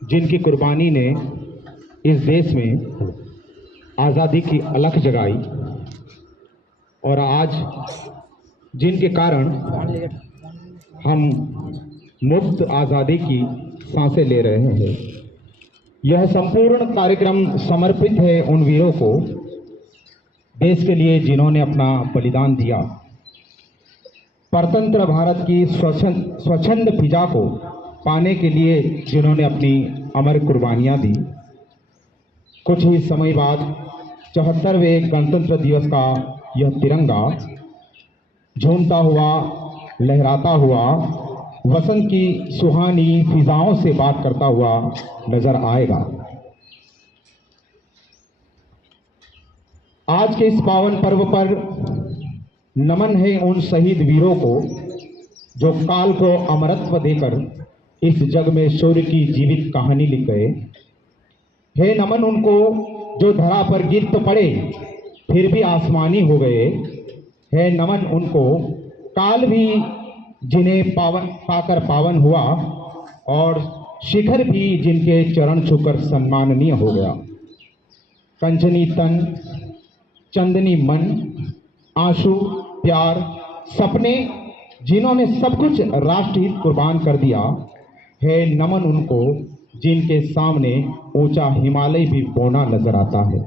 जिनकी कुर्बानी ने इस देश में आज़ादी की अलख जगाई और आज जिनके कारण हम मुफ्त आज़ादी की सांसें ले रहे हैं। यह संपूर्ण कार्यक्रम समर्पित है उन वीरों को, देश के लिए जिन्होंने अपना बलिदान दिया, परतंत्र भारत की स्वच्छंद फिजा को पाने के लिए जिन्होंने अपनी अमर कुर्बानियां दी। कुछ ही समय बाद 74वें गणतंत्र दिवस का यह तिरंगा झूमता हुआ, लहराता हुआ, वसंत की सुहानी फिजाओं से बात करता हुआ नजर आएगा। आज के इस पावन पर्व पर नमन है उन शहीद वीरों को जो काल को अमरत्व देकर इस जग में शौर्य की जीवित कहानी लिख गए। है नमन उनको जो धरा पर गिर तो पड़े फिर भी आसमानी हो गए। है नमन उनको काल भी जिन्हें पाकर पावन हुआ और शिखर भी जिनके चरण छूकर सम्माननीय हो गया। कंचनी तन, चंदनी मन, आंसू, प्यार, सपने, जिन्होंने सब कुछ राष्ट्रहित कुर्बान कर दिया। है नमन उनको जिनके सामने ऊंचा हिमालय भी बौना नजर आता है।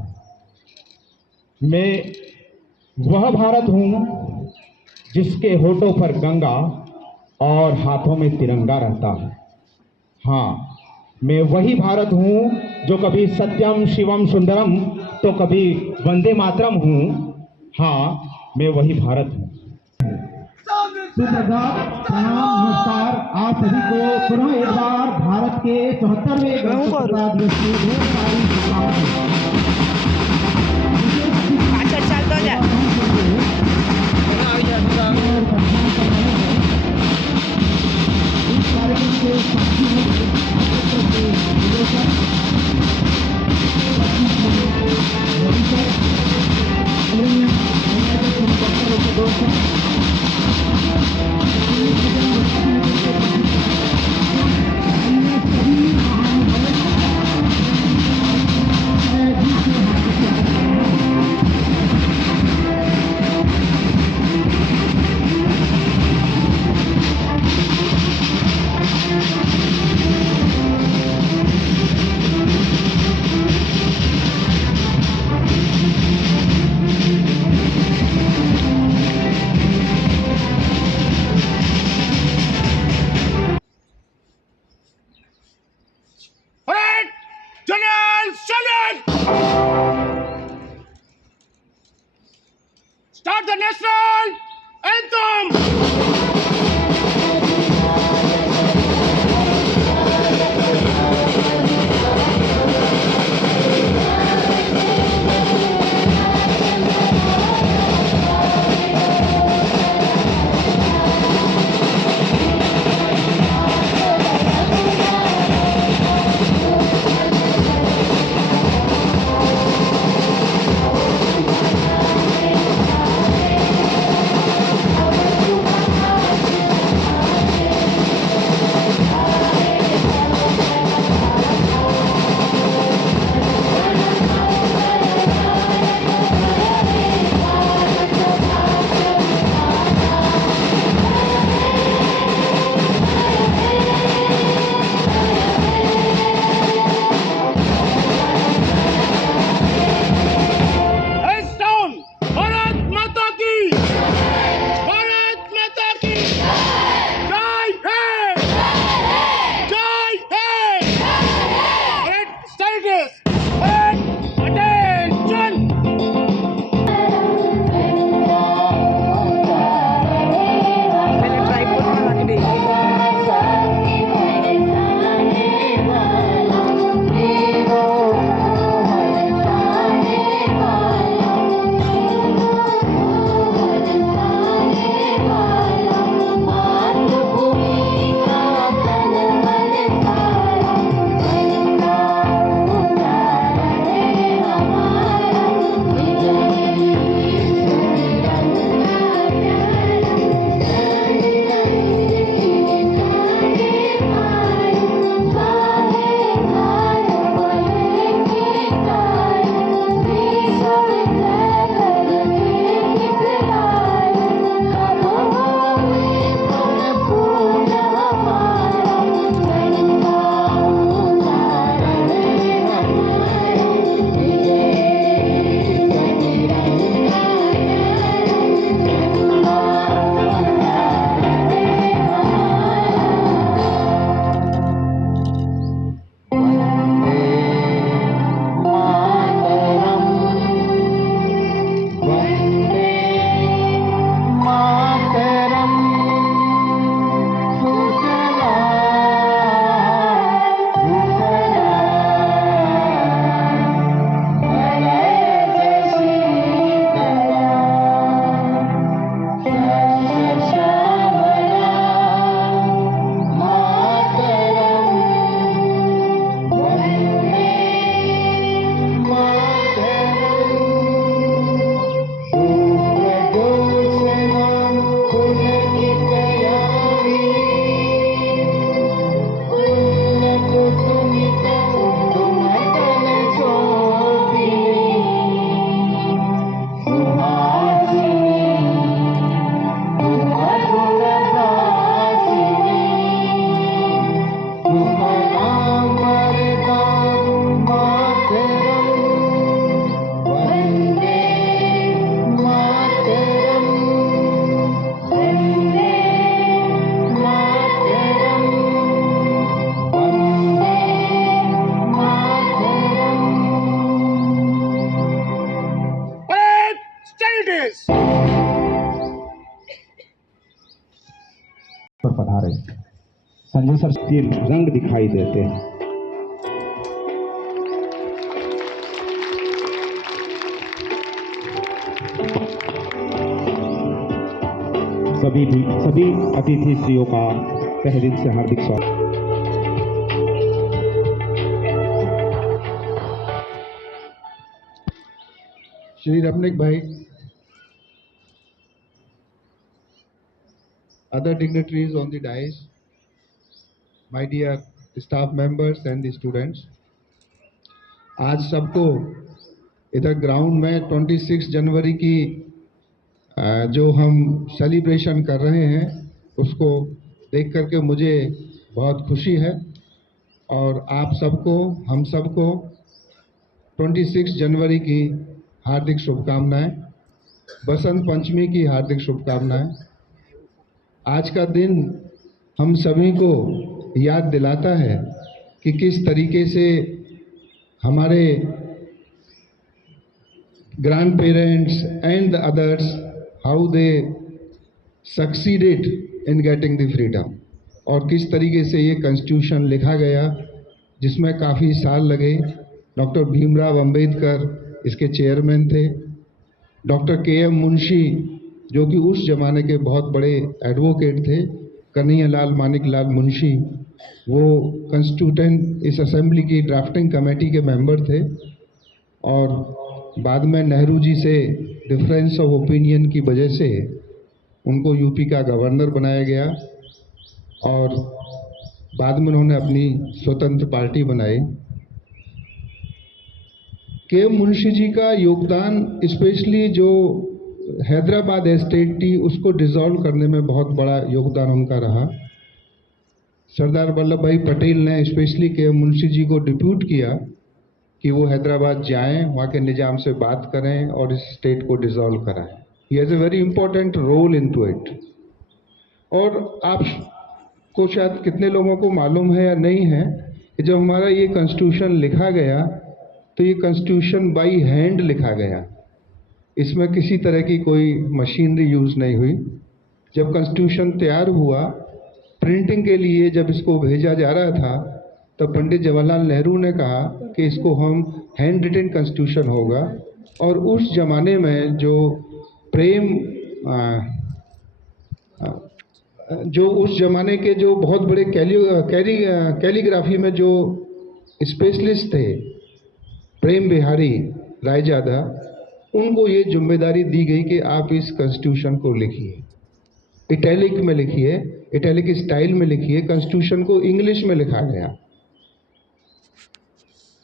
मैं वह भारत हूं जिसके होठों पर गंगा और हाथों में तिरंगा रहता है। हाँ, मैं वही भारत हूं जो कभी सत्यम शिवम सुंदरम तो कभी वंदे मातरम हूं। हाँ, मैं वही भारत हूं। सुप्रभात, प्रणाम, नमस्कार आप सभी को पुनः एक बार भारत के 74वें गणतंत्र दिवस की ढेर सारी शुभकामनाएं। इस कार्यक्रम के साथी संजय सर के रंग दिखाई देते हैं। सभी अतिथि श्रियों का तहे दिल से हार्दिक स्वागत। श्री रमनिक भाई, other dignitaries on the dais, my dear staff members and the students, आज सबको इधर ग्राउंड में 26 जनवरी की जो हम सेलिब्रेशन कर रहे हैं उसको देख करके मुझे बहुत खुशी है और आप सबको, हम सबको 26 जनवरी की हार्दिक शुभकामनाएं, बसंत पंचमी की हार्दिक शुभकामनाएं। आज का दिन हम सभी को याद दिलाता है कि किस तरीके से हमारे grand parents and the others how they succeeded in getting the freedom, और किस तरीके से ये कॉन्स्टिट्यूशन लिखा गया जिसमें काफ़ी साल लगे। डॉक्टर भीमराव अंबेडकर इसके चेयरमैन थे। Doctor KM. मुंशी जो कि उस जमाने के बहुत बड़े एडवोकेट थे, कन्हैयालाल मानिकलाल मुंशी, वो कॉन्स्टिट्यूटेंट इस असेंबली की ड्राफ्टिंग कमेटी के मेंबर थे और बाद में नेहरू जी से डिफरेंस ऑफ ओपिनियन की वजह से उनको यूपी का गवर्नर बनाया गया और बाद में उन्होंने अपनी स्वतंत्र पार्टी बनाई। के मुंशी जी का योगदान स्पेशली जो हैदराबाद एस्टेट थी उसको डिसॉल्व करने में बहुत बड़ा योगदान उनका रहा। सरदार वल्लभ भाई पटेल ने स्पेशली के मुंशी जी को डिप्यूट किया कि वो हैदराबाद जाएं, वहाँ के निजाम से बात करें और इस स्टेट को डिसॉल्व कराएं। He has a very important role in to it. और आपको शायद कितने लोगों को मालूम है या नहीं है कि जब हमारा ये कॉन्स्टिट्यूशन लिखा गया तो ये कॉन्स्टिट्यूशन बाई हैंड लिखा गया, इसमें किसी तरह की कोई मशीनरी यूज़ नहीं हुई। जब कॉन्स्टिट्यूशन तैयार हुआ प्रिंटिंग के लिए, जब इसको भेजा जा रहा था तब पंडित जवाहरलाल नेहरू ने कहा कि इसको हम हैंड रिटन कॉन्स्टिट्यूशन होगा। और उस जमाने में जो उस जमाने के जो बहुत बड़े कैलीग्राफी में जो स्पेशलिस्ट थे, प्रेम बिहारी रायजादा, उनको ये जिम्मेदारी दी गई कि आप इस कॉन्स्टिट्यूशन को लिखिए, इटैलिक में लिखिए, इटैलिक स्टाइल में लिखिए। कॉन्स्टिट्यूशन को इंग्लिश में लिखा गया।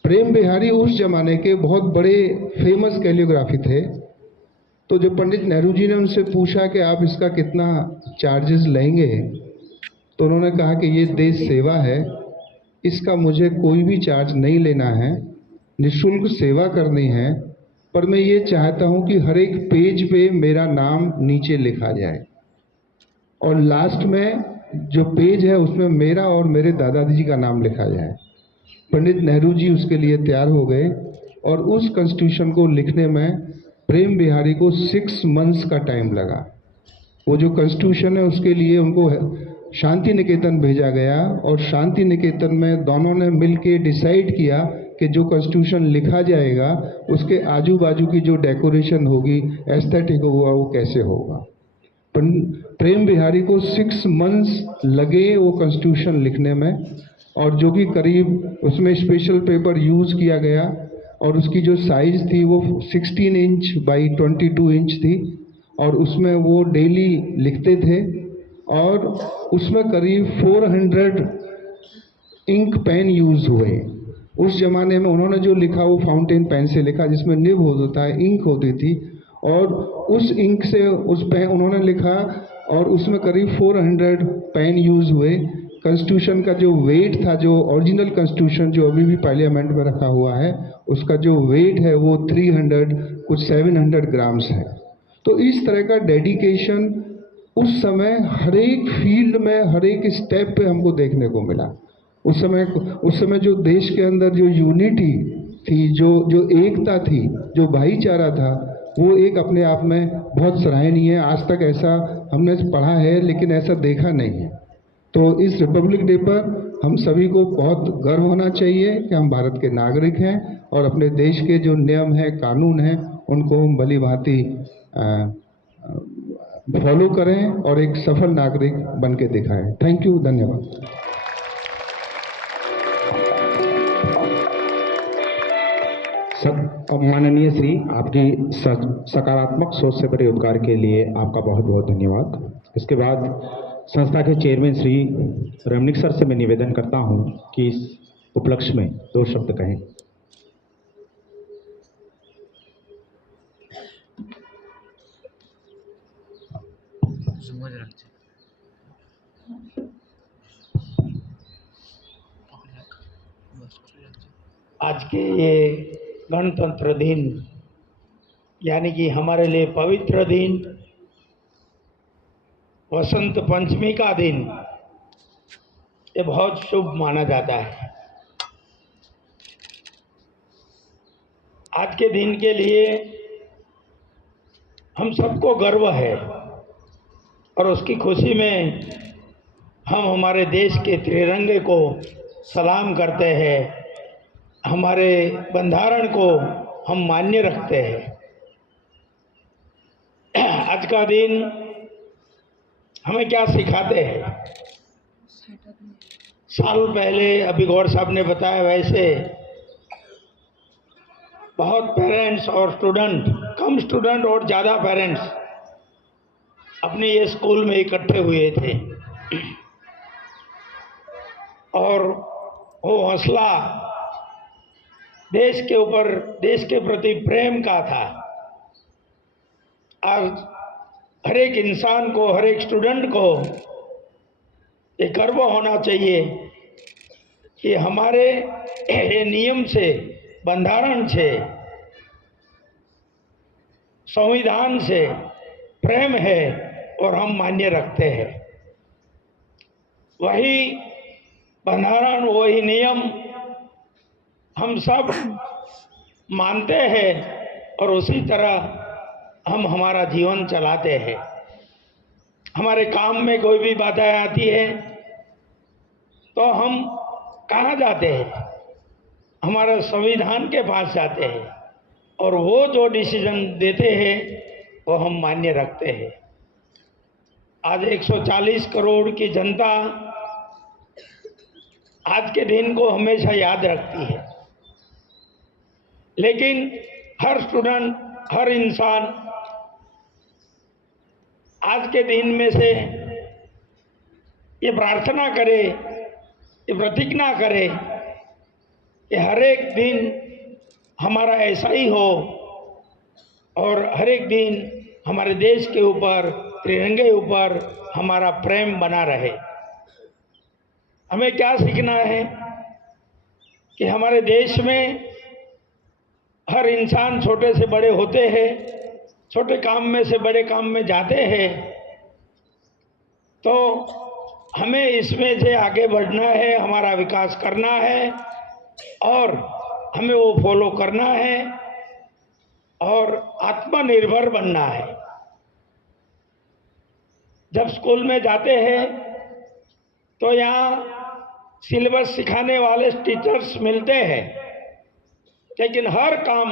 प्रेम बिहारी उस जमाने के बहुत बड़े फेमस कैलियोग्राफी थे। तो जब पंडित नेहरू जी ने उनसे पूछा कि आप इसका कितना चार्जेस लेंगे, तो उन्होंने कहा कि ये देश सेवा है, इसका मुझे कोई भी चार्ज नहीं लेना है, निःशुल्क सेवा करनी है, पर मैं ये चाहता हूँ कि हर एक पेज पे मेरा नाम नीचे लिखा जाए और लास्ट में जो पेज है उसमें मेरा और मेरे दादाजी जी का नाम लिखा जाए। पंडित नेहरू जी उसके लिए तैयार हो गए और उस कॉन्स्टिट्यूशन को लिखने में प्रेम बिहारी को 6 मंथ्स का टाइम लगा। वो जो कॉन्स्टिट्यूशन है उसके लिए उनको शांति निकेतन भेजा गया और शांति निकेतन में दोनों ने मिलके डिसाइड किया कि जो कॉन्स्टिट्यूशन लिखा जाएगा उसके आजू बाजू की जो डेकोरेशन होगी, एस्थेटिक होगा, वो कैसे होगा। प्रेम बिहारी को 6 मंथ्स लगे वो कॉन्स्टिट्यूशन लिखने में, और जो कि करीब उसमें स्पेशल पेपर यूज़ किया गया और उसकी जो साइज़ थी वो 16 इंच बाई 22 इंच थी और उसमें वो डेली लिखते थे और उसमें करीब 400 इंक पेन यूज़ हुए। उस ज़माने में उन्होंने जो लिखा वो फाउंटेन पेन से लिखा जिसमें निब होता है, इंक होती थी, और उस इंक से उस पेन उन्होंने लिखा और उसमें करीब 400 पेन यूज़ हुए। कॉन्स्टिट्यूशन का जो वेट था, जो ओरिजिनल कॉन्स्टिट्यूशन जो अभी भी पार्लियामेंट में रखा हुआ है, उसका जो वेट है वो 300 कुछ 700 ग्राम्स है। तो इस तरह का डेडिकेशन उस समय हर एक फील्ड में, हर एक स्टेप पे हमको देखने को मिला। उस समय जो देश के अंदर जो यूनिटी थी, जो एकता थी, जो भाईचारा था, वो एक अपने आप में बहुत सराहनीय है। आज तक ऐसा हमने पढ़ा है लेकिन ऐसा देखा नहीं है। तो इस रिपब्लिक डे पर हम सभी को बहुत गर्व होना चाहिए कि हम भारत के नागरिक हैं और अपने देश के जो नियम हैं, कानून हैं, उनको हम भली भांति फॉलो करें और एक सफल नागरिक बन के दिखाएं। थैंक यू, धन्यवाद। माननीय श्री, आपकी सकारात्मक सोच से भरे उद्गार के लिए आपका बहुत बहुत धन्यवाद। इसके बाद संस्था के चेयरमैन श्री रमनिक सर से मैं निवेदन करता हूं कि इस उपलक्ष्य में 2 शब्द कहें। आज के ये गणतंत्र दिन यानी कि हमारे लिए पवित्र दिन, वसंत पंचमी का दिन, ये बहुत शुभ माना जाता है। आज के दिन के लिए हम सबको गर्व है और उसकी खुशी में हम हमारे देश के तिरंगे को सलाम करते हैं, हमारे बंधारण को हम मान्य रखते हैं। आज का दिन हमें क्या सिखाते हैं? साल पहले अभी गौर साहब ने बताया, वैसे बहुत पेरेंट्स और स्टूडेंट, कम स्टूडेंट और ज़्यादा पेरेंट्स अपने ये स्कूल में इकट्ठे हुए थे और वो हौसला देश के ऊपर, देश के प्रति प्रेम का था। आज हर एक इंसान को, हर एक स्टूडेंट को ये गर्व होना चाहिए कि हमारे ये नियम से, बंधारण से, संविधान से प्रेम है और हम मान्य रखते हैं। वही बंधारण, वही नियम हम सब मानते हैं और उसी तरह हम हमारा जीवन चलाते हैं। हमारे काम में कोई भी बाधाएं आती है तो हम कहाँ जाते हैं? हमारे संविधान के पास जाते हैं और वो जो डिसीजन देते हैं वो हम मान्य रखते हैं। आज 140 करोड़ की जनता आज के दिन को हमेशा याद रखती है, लेकिन हर स्टूडेंट, हर इंसान आज के दिन में से ये प्रार्थना करे, ये प्रतिज्ञा करे कि हर एक दिन हमारा ऐसा ही हो और हर एक दिन हमारे देश के ऊपर, तिरंगे ऊपर हमारा प्रेम बना रहे। हमें क्या सीखना है कि हमारे देश में हर इंसान छोटे से बड़े होते हैं, छोटे काम में से बड़े काम में जाते हैं, तो हमें इसमें से आगे बढ़ना है, हमारा विकास करना है और हमें वो फॉलो करना है और आत्मनिर्भर बनना है। जब स्कूल में जाते हैं तो यहाँ सिलेबस सिखाने वाले टीचर्स मिलते हैं, लेकिन हर काम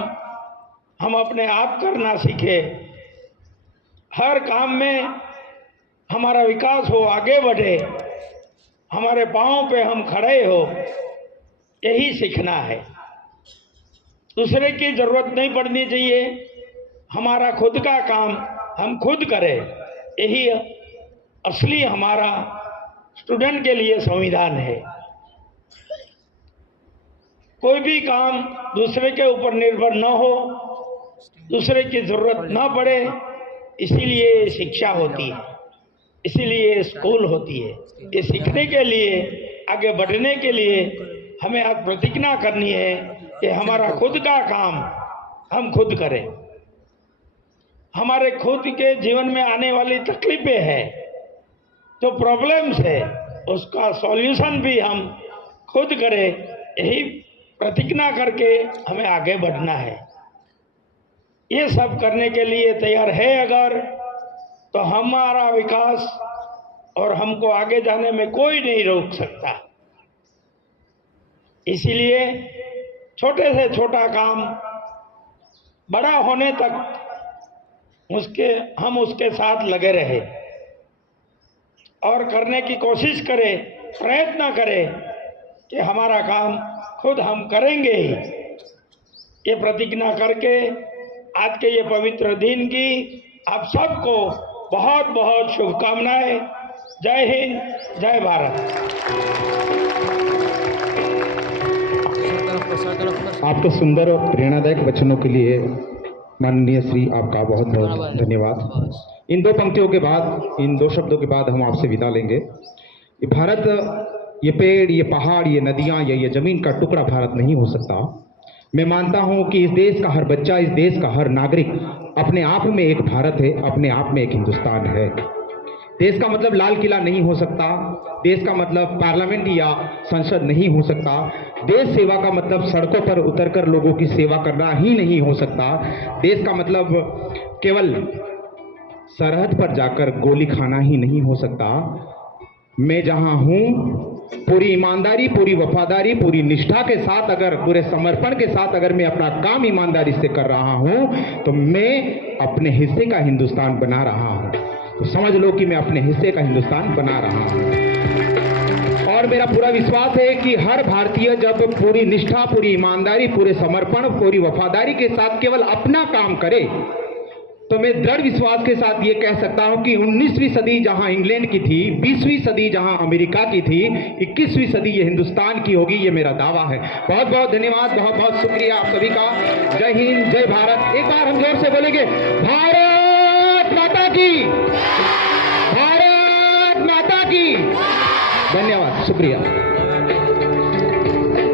हम अपने आप करना सीखे, हर काम में हमारा विकास हो, आगे बढ़े, हमारे पांव पे हम खड़े हो, यही सीखना है। दूसरे की जरूरत नहीं पड़नी चाहिए, हमारा खुद का काम हम खुद करें, यही असली हमारा स्टूडेंट के लिए संविधान है। कोई भी काम दूसरे के ऊपर निर्भर न हो, दूसरे की जरूरत न पड़े, इसीलिए शिक्षा होती है, इसीलिए स्कूल होती है। ये सीखने के लिए, आगे बढ़ने के लिए हमें आज प्रतिज्ञा करनी है कि हमारा खुद का काम हम खुद करें। हमारे खुद के जीवन में आने वाली तकलीफें हैं, जो प्रॉब्लम्स है, उसका सॉल्यूशन भी हम खुद करें, यही प्रतिज्ञा करके हमें आगे बढ़ना है। ये सब करने के लिए तैयार है अगर, तो हमारा विकास और हमको आगे जाने में कोई नहीं रोक सकता। इसीलिए छोटे से छोटा काम बड़ा होने तक हम उसके साथ लगे रहे और करने की कोशिश करें, प्रयत्न करें कि हमारा काम खुद हम करेंगे ही। ये प्रतिज्ञा करके आज के ये पवित्र दिन की आप सबको बहुत बहुत शुभकामनाएं। जय हिंद, जय भारत। आपके सुंदर और प्रेरणादायक वचनों के लिए माननीय श्री आपका बहुत बहुत धन्यवाद। इन दो पंक्तियों के बाद, इन दो शब्दों के बाद हम आपसे विदा लेंगे। ये भारत, ये पेड़, ये पहाड़, ये नदियाँ या ये जमीन का टुकड़ा भारत नहीं हो सकता। मैं मानता हूँ कि इस देश का हर बच्चा, इस देश का हर नागरिक अपने आप में एक भारत है, अपने आप में एक हिंदुस्तान है। देश का मतलब लाल किला नहीं हो सकता, देश का मतलब पार्लियामेंट या संसद नहीं हो सकता, देश सेवा का मतलब सड़कों पर उतरकर लोगों की सेवा करना ही नहीं हो सकता, देश का मतलब केवल सरहद पर जाकर गोली खाना ही नहीं हो सकता। मैं जहां हूं, पूरी ईमानदारी, पूरी वफादारी, पूरी निष्ठा के साथ, अगर पूरे समर्पण के साथ अगर मैं अपना काम ईमानदारी से कर रहा हूं, तो मैं अपने हिस्से का हिंदुस्तान बना रहा हूं। तो समझ लो कि मैं अपने हिस्से का हिंदुस्तान बना रहा हूं। और मेरा पूरा विश्वास है कि हर भारतीय जब पूरी निष्ठा, पूरी ईमानदारी, पूरे समर्पण, पूरी वफादारी के साथ केवल अपना काम करे, तो मैं दृढ़ विश्वास के साथ ये कह सकता हूं कि 19वीं सदी जहां इंग्लैंड की थी, 20वीं सदी जहां अमेरिका की थी, 21वीं सदी ये हिंदुस्तान की होगी। ये मेरा दावा है। बहुत बहुत धन्यवाद, बहुत बहुत शुक्रिया आप सभी का। जय हिंद, जय भारत। एक बार हम जोर से बोलेंगे, भारत माता की, भारत माता की। धन्यवाद, शुक्रिया।